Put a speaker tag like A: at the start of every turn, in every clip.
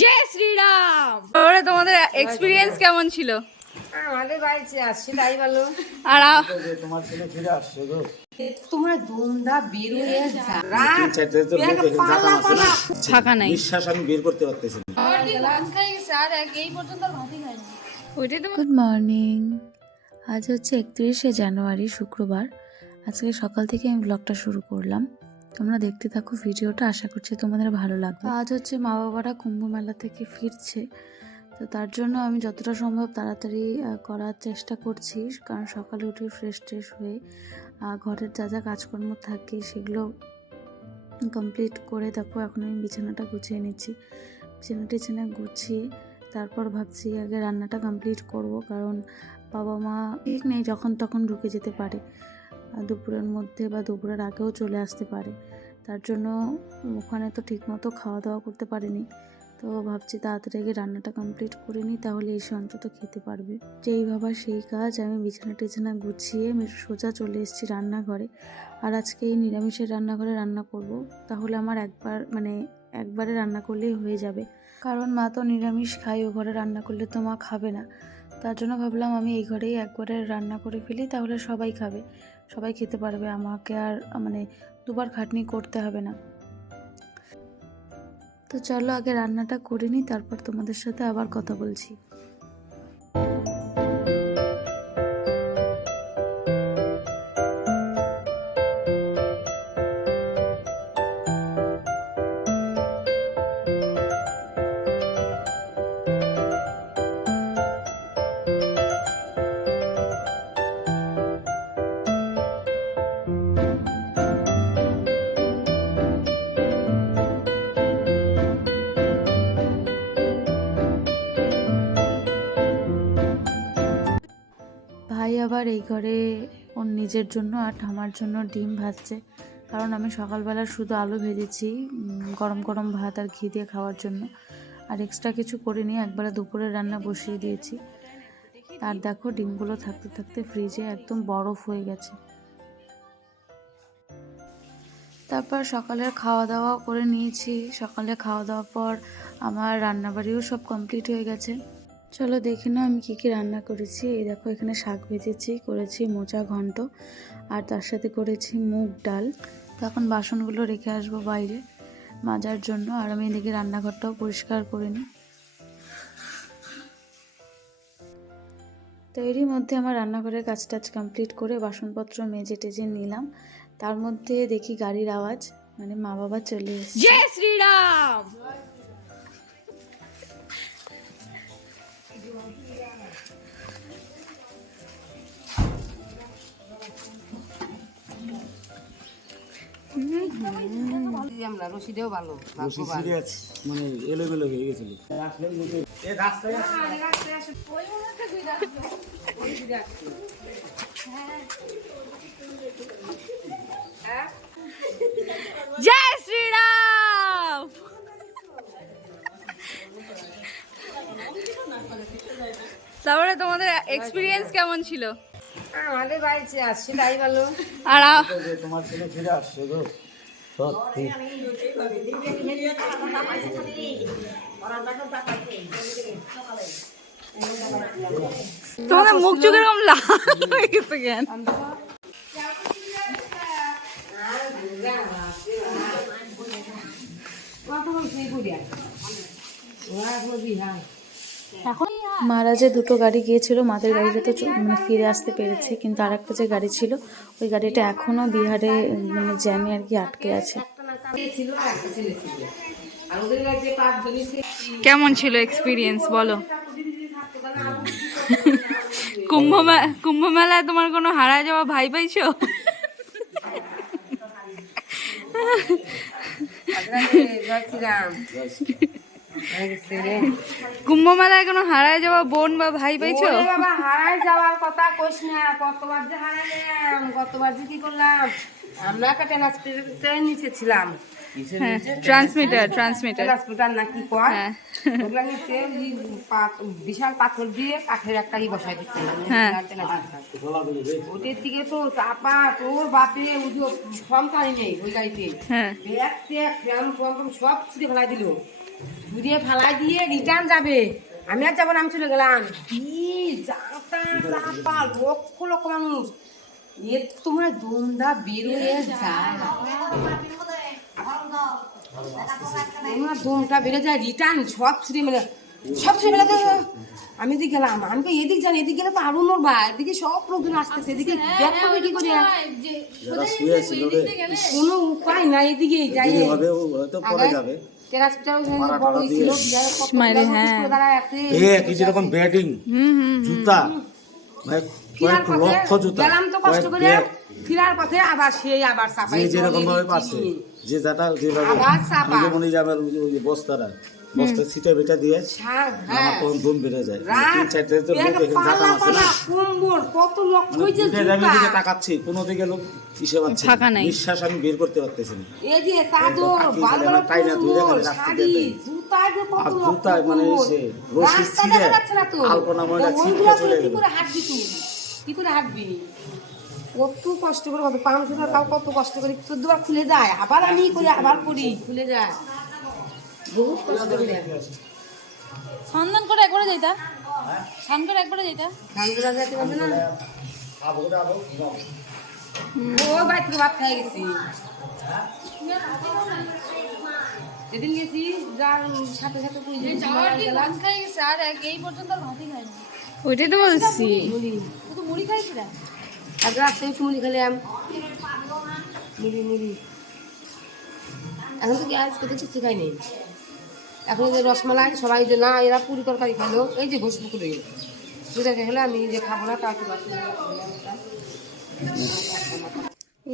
A: জয় শ্রীরাম। ওরে তোমাদের এক্সপিরিয়েন্স কেমন ছিল?
B: আমাদের বাড়িতে আসছে তাই ভালো
A: আর
C: তোমার ছেলে ফিরে আসছে গো
B: তোমরা দুমদা বেরোয়
A: ফাঁকা নাই।
C: আমি বের করতে পারতেছি
D: গুড মর্নিং আজ হচ্ছে একত্রিশে জানুয়ারি শুক্রবার। আজকে সকাল থেকে আমি ব্লগটা শুরু করলাম। তোমরা দেখতে থাকো ভিডিওটা, আশা করছি তোমাদের ভালো লাগবে। আজ হচ্ছে মা বাবারা কুম্ভ মেলা থেকে ফিরছে, তো তার জন্য আমি যতটা সম্ভব তাড়াতাড়ি করার চেষ্টা করছি, কারণ সকালে উঠে ফ্রেশ ট্রেশ হয়ে ঘরের যা যা কাজকর্ম থাকে সেগুলো কমপ্লিট করে দেখো, এখন আমি বিছানাটা গুছিয়ে নিচ্ছি। বিছানা টিছানা গুছিয়ে তারপর ভাবছি আগে রান্নাটা কমপ্লিট করব, কারণ বাবা মা ঠিক নেই যখন তখন ঢুকে যেতে পারে দুপুরের মধ্যে বা দুপুরের আগেও চলে আসতে পারে। তার জন্য ওখানে তো ঠিকমতো খাওয়া দাওয়া করতে পারিনি। তো ভাবছি তাড়াতাড়ি আগে রান্নাটা কমপ্লিট করে নিই, তাহলে এসে অন্তত খেতে পারবে। যেই ভাবা সেই কাজ, আমি বিছানা টিছানা গুছিয়ে সোজা চলে এসেছি রান্নাঘরে। আর আজকে এই নিরামিষের রান্নাঘরে রান্না করব। তাহলে আমার একবার মানে একবারে রান্না করলেই হয়ে যাবে। কারণ মা তো নিরামিষ খায়, ও ঘরে রান্না করলে তো মা খাবে না। তার জন্য ভাবলাম আমি এই ঘরেই একবারে রান্না করে ফেলি, তাহলে সবাই খাবে। সবাই খেতে পারবে, আমাকে আর মানে দুবার খাটনি করতে হবে না। তো চলো আগে রান্নাটা করে নিই, তারপর তোমাদের সাথে আবার কথা বলছি। আবার এই ঘরে ওর নিজের জন্য আর ঠামার জন্য ডিম ভাজছে। কারণ আমি সকালবেলা শুধু আলু ভেজেছি গরম গরম ভাত আর ঘি দিয়ে খাওয়ার জন্য। আর এক্সট্রা কিছু করিনি একবারে দুপুরে রান্না বসিয়ে দিয়েছি। আর দেখো, ডিমগুলো থাকতে থাকতে ফ্রিজে একদম বরফ হয়ে গেছে। তারপর সকালের খাওয়া দাওয়া করে নিয়েছি। সকালে খাওয়া দাওয়ার পর আমার রান্নাবাড়িও সব কমপ্লিট হয়ে গেছে। চলো দেখে নাও আমি কী কী রান্না করেছি। এই দেখো, এখানে শাক ভেজেছি, করেছি মোচা ঘন্ট আর তার সাথে করেছি মুগ ডাল। তো এখন বাসনগুলো রেখে আসব বাইরে মাজার জন্য। আর আমি এদিকে রান্নাঘরটাও পরিষ্কার করে নিই। তো এরই মধ্যে আমার রান্নাঘরের কাজ টাজ কমপ্লিট করে বাসনপত্র মেজে টেজে নিলাম। তার মধ্যে দেখি গাড়ির আওয়াজ মানে মা বাবা চলে এসেছে।
A: শ্রীরাম!
B: আমরা রশিদেও ভালো
C: বেশি সিরিয়াস মানে এলোমেলো হয়ে গেছিল। এ রাস্তায়
A: জয় শ্রীরাম! তারপরে তোমাদের এক্সপিরিয়েন্স কেমন ছিল?
B: আমাদের বাড়িতে আসছে তাই ভালো
A: আর
C: তোমার ছেলে ফিরে আসছে গো। সত্যি।
A: তোমাদের মুখ চোখ এরকম লাল হয়ে গেছে কেন?
D: মারা যে দুটো গাড়ি গিয়েছিল মাদের গাড়িটা তো মানে ফিরে আসতে পেরেছে কিন্তু আর একটা যে গাড়ি ছিল ওই গাড়িটা এখনও বিহারে মানে জ্যামে আর কি আটকে আছে।
A: কেমন ছিল এক্সপিরিয়েন্স বলো? কুম্ভ কুম্ভ মেলায় তোমার কোনো হারায় যাওয়া ভাই পাইছো? মেলায় কোনো হারায় যাওয়া বোন বা ভাই পাইছো?
B: বাবা হারায় যাওয়ার কথা কইস না কতবার যে হারাইলাম কতবার যে কি করলাম। আমরা একটা ট্রান্সমিটার নিচে ছিলাম।
A: ট্রান্সমিটার ট্রান্সমিটার
B: ট্রান্সমিটার না কি কয়?
A: হ্যাঁ।
B: ওগুলা নিচে বিশাল পাথর দিয়ে কাঠের একটা ই বসাই দিচ্ছে।
A: হ্যাঁ।
B: ওটির দিকে তো চাপা তোর বাপে ওই যে ফর্ম কানি নেই ওই গাড়িতে।
A: হ্যাঁ।
B: ব্যাগ ট্যাগ ফ্যান ফর্ম সব ছিঁড়ে ফেলাই দিল। ঘুরিয়ে ফেলাই দিয়ে রিটার্ন যাবে। আমি আর যাব না আমি চলে গেলাম। কি চাপা লক্ষ লক্ষ মানুষ। এ তোমার দমদা বেরোয় যায় তোমার দমটা যায় রিটার্ন সব ছুটে মেলে সব ছুটে মেলে আমি এদিকে গেলাম। আমি তো এদিক জানি এদিক গেলে তো আরও মরবা এদিকে সব লোকজন আসতেছে এদিকে ব্যাগ কি করে। কোনো উপায় নাই এদিকে যাই লোক
A: হ্যাঁ।
C: যেরকম ব্যাটিং
A: হুম হুম
C: জুতা? ভাই
B: ফিরার
C: লক্ষ জুতা।
B: কষ্ট করে ফিরার পথে আবার সেই আবার
C: যে যেরকম ভাবে পারছে যে যাটা যেভাবে মনে যাবে বস্তারা বস্তা ছিটে বেটা দিয়ে
B: হ্যাঁ
C: আমার তখন দম বেড়ে যায়। তিন চারটে তো লোক এখানে আছে না?
B: কত
C: উঠে যাবে দিকে তাকাচ্ছি কোনো দিকে লোক। নিঃশ্বাস আমি বের করতে পারতেছি না।
B: এই যে চাদর,
C: তাই না, আর জুতায় মানে সে রশি ছিঁড়ে। আলপনা ময়লা
B: তো
C: ছিঁড়ে চলে গেল।
B: করে হাঁটবি তুই? কি করে হাঁটবি? কত কষ্ট করে কত পাঁচশো টাকা তাও কত কষ্ট করে চোদ্দ বার খুলে যায় আবার আমি করি আবার করি খুলে যায়। বহুত কষ্ট করে
A: সন্ধান করে একবারে যাইতা স্নান করে একবারে যাইতা
B: ধানগুলা যেতে পারবে না? ও বাড়ি থেকে ভাত খাই গেছি। যেদিন গেছি যার সাথে সাথে গেলাম।
A: খাই গেছে আর এক এই পর্যন্ত ভাতই খাইনি।
B: ওইটাই তো বলছি। মুড়ি
A: শুধু মুড়ি খাইছিলা
B: এক রাস্তায় একটু মুড়ি খেলাম। মুড়ি মুড়ি। এখন তো গ্যাস খেতে কিছু খাইনি এখন যে রসমালাই সবাই যে না এরা পুরি তরকারি খাইলো এই যে ঘোষ পুকুরে পুরি খেলে আমি যে খাব না তাকে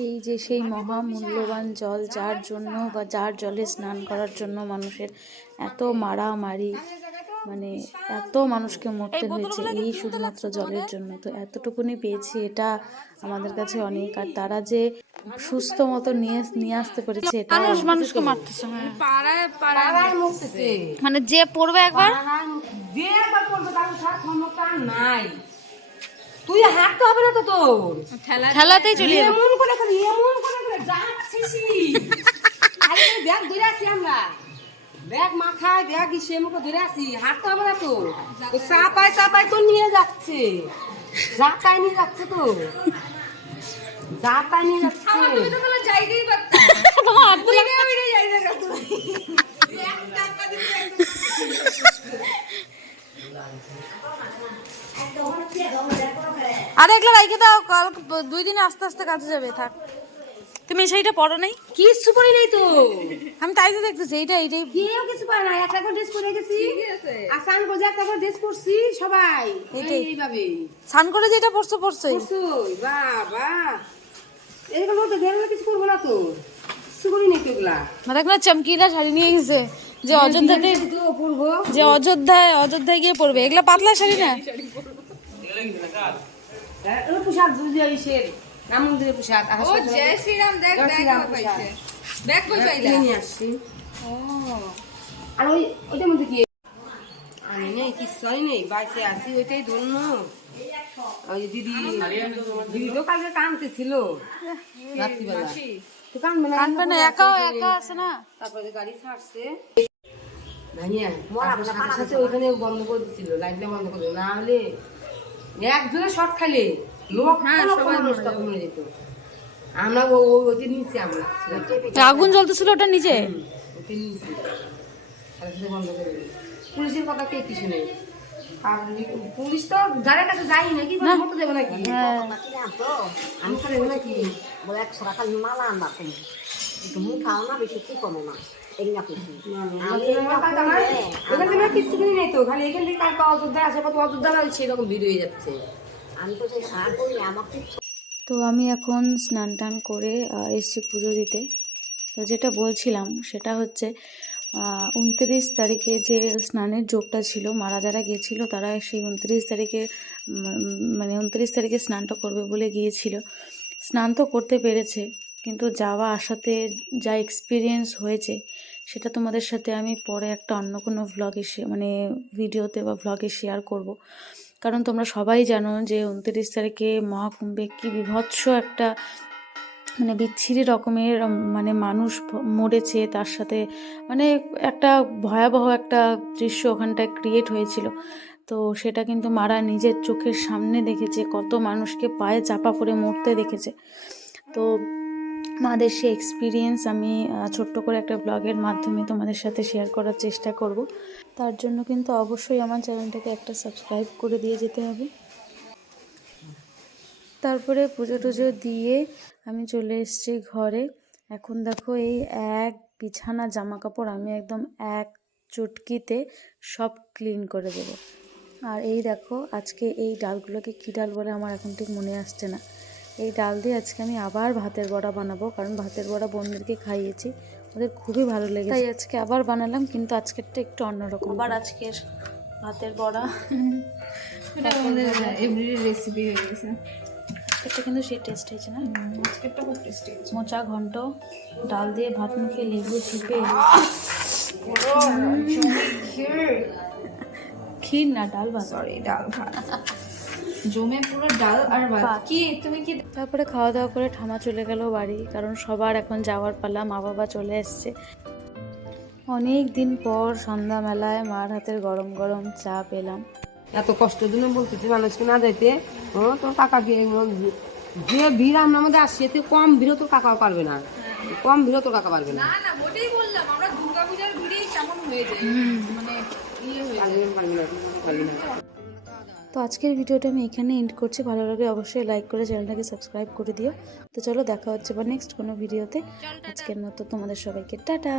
D: এই যে সেই মহা মূল্যবান জল যার জন্য বা যার জলে স্নান করার জন্য মানুষের এত মারামারি মানে এত মানুষকে মরতে হয়েছে এই শুধুমাত্র জলের জন্য। তো এতটুকুনি পেয়েছি এটা আমাদের কাছে অনেক। আর তারা যে সুস্থ মতো নিয়ে নিয়ে আসতে পেরেছে এটা।
A: মানুষ মানুষকে মারতেছে হ্যাঁ। পাড়ায় পাড়ায় মানে যে পড়বে একবার?
B: যে একবার করবে তার ক্ষমতা নাই। তুই হাঁটতে হবে না তো তোর।
A: খেলাতেই চলে যাবে।
B: এমন করে করে এমন করে করে যাচ্ছিস আরে ব্যাগ ধরে আছি আমরা। ব্যাগ মাথায় ব্যাগ ইসে মুখে ধরে আছি। হাঁটতে হবে না তো। ও চাপায় চাপায় তো নিয়ে যাচ্ছে। যাতায় নিয়ে যাচ্ছে তো। যাতায় নিয়ে যাচ্ছে
A: তোমার হাত তোলা আরে এগুলো রাইখে দাও কাল দুই দিনে আস্তে আস্তে কাজে যাবে থাক। তুমি সেইটা পড়ো নাই?
B: কিচ্ছু করি নাই তো।
A: আমি তাই তো দেখতেছি এইটা এইটাই।
B: কেউ কিছু পারে না একটা করে ড্রেস পরে গেছি। আসান গোজা একটা করে ড্রেস পরছি সবাই।
A: এইটাই।
B: এইভাবে
A: স্নান করে যেটা পড়ছো পড়ছোই
B: পরছুই বাবা এরকম বলতে গেলে কিছু করব না তো। কিছু করি নাই তো
A: মানে একটা চমকিলা শাড়ি নিয়ে গেছে। যে অযোধ্যাতে যে অযোধ্যায় অযোধ্যায় গিয়ে পড়বে এগুলা পাতলা শাড়ি না?
B: হ্যাঁ, পোশাক বুঝে ইসের রাম মন্দিরের পোশাক ও জয় শ্রীরাম দেখ ব্যাগ পাইছে। ব্যাগ কই পাইলা। নিয়ে আসছি। আর ওই ওইটার মধ্যে কি আমি নেই কিছুই নেই। বাইসে আছি ওইটাই ধন্য ওই দিদি দিদি তো কালকে কানতে ছিল রাত্রিবেলা। তো কানবে না
A: কানবে না একাও একা আছে না।
B: তারপরে গাড়ি ছাড়ছে। ভাইয়া সাথে সাথে ওইখানে বন্ধ করে দিছিল লাইটটা বন্ধ করে দিল। না হলে একজনে লোক যেত। আমরা ও ও- নিচে আমরা
A: আগুন জ্বলতেছিল ওটা নিচে?
B: নিচে। সাথে সাথে বন্ধ করে দিল। পুলিশের কথা কে কিছু নেই। আর পুলিশ তো যাদের কাছে যাই নাকি মতো দেবে নাকি? আমি তো দেবো নাকি?
E: বলে একশো টাকা মালা আনবা তুমি। একটু না বেশি কি
B: কিছু নেই তো। খালি এখান থেকে অযোধ্যা অযোধ্যা ভিড় হয়ে যাচ্ছে।
E: আমি তো আমাকে
D: তো আমি এখন স্নান টান করে এসছি পুজো দিতে। তো যেটা বলছিলাম সেটা হচ্ছে উনত্রিশ তারিখে যে স্নানের যোগটা ছিল, মারা যারা গিয়েছিল তারা সেই উনত্রিশ তারিখে মানে উনত্রিশ তারিখে স্নানটা করবে বলে গিয়েছিল। স্নান তো করতে পেরেছে, কিন্তু যাওয়া আসাতে যা এক্সপিরিয়েন্স হয়েছে, সেটা তোমাদের সাথে আমি পরে একটা অন্য কোনো ভ্লগে মানে ভিডিওতে বা ভ্লগে শেয়ার করব। কারণ তোমরা সবাই জানো যে উনত্রিশ তারিখে মহাকুম্ভে কি বিভৎস একটা মানে বিচ্ছিরি রকমের মানে মানুষ মরেছে, তার সাথে মানে একটা ভয়াবহ একটা দৃশ্য ওখানটায় ক্রিয়েট হয়েছিল। তো সেটা কিন্তু মারা নিজের চোখের সামনে দেখেছে, কত মানুষকে পায়ে চাপা পড়ে মরতে দেখেছে। তো মাদের সে এক্সপিরিয়েন্স আমি ছোট্ট করে একটা ব্লগের মাধ্যমে তোমাদের সাথে শেয়ার করার চেষ্টা করব। তার জন্য কিন্তু অবশ্যই আমার চ্যানেলটাকে একটা সাবস্ক্রাইব করে দিয়ে যেতে হবে। তারপরে পুজো টুজো দিয়ে আমি চলে এসেছি ঘরে। এখন দেখো এই এক বিছানা জামা কাপড় আমি একদম এক চুটকিতে সব ক্লিন করে দেবো। আর এই দেখো আজকে এই ডালগুলোকে কী ডাল বলে আমার এখন ঠিক মনে আসছে না। এই ডাল দিয়ে আজকে আমি আবার ভাতের বড়া বানাবো কারণ ভাতের বড়া বোনদেরকে খাইয়েছি ওদের খুবই ভালো লেগেছে। তাই আজকে আবার বানালাম কিন্তু আজকেরটা একটু অন্যরকম। আবার আজকের ভাতের বড়া।
B: এটা আমাদের এভরিডে রেসিপি হয়ে গেছে।
D: এটা কিন্তু সেই টেস্ট হয়েছে না?
B: আজকেরটা খুব টেস্টি হয়েছে।
D: মোচা ঘন্ট ডাল দিয়ে ভাত মুখে লেবু চিপে ক্ষীর না ডাল ভাত?
B: সরি ডাল ভাত। জমে পুরো ডাল আর ভাত। কি তুমি কি
D: তারপরে খাওয়া দাওয়া করে ঠামা চলে গেল বাড়ি কারণ সবার এখন যাওয়ার পালা মা বাবা চলে এসছে। অনেক দিন পর সন্ধ্যা মেলায় মার হাতের গরম গরম চা পেলাম।
B: এত কষ্টের জন্য বলতেছি মানুষকে না যেতে ও তোর কাকা কি? যে ভিড় আমরা আমাদের আসছে এতে কম ভিড়ও তোর কাকাও পারবে না। কম ভিড়ও তোর কাকা পারবে না। পারবি না, পারবি না, পারবি না।
D: তো আজকের ভিডিওটা আমি এখানে এন্ড করছি। ভালো লাগলে অবশ্যই লাইক করে চ্যানেলটাকে সাবস্ক্রাইব করে দিও। তো চলো দেখা হচ্ছে বা নেক্সট কোনো ভিডিওতে আজকের মতো তোমাদের সবাইকে টাটা।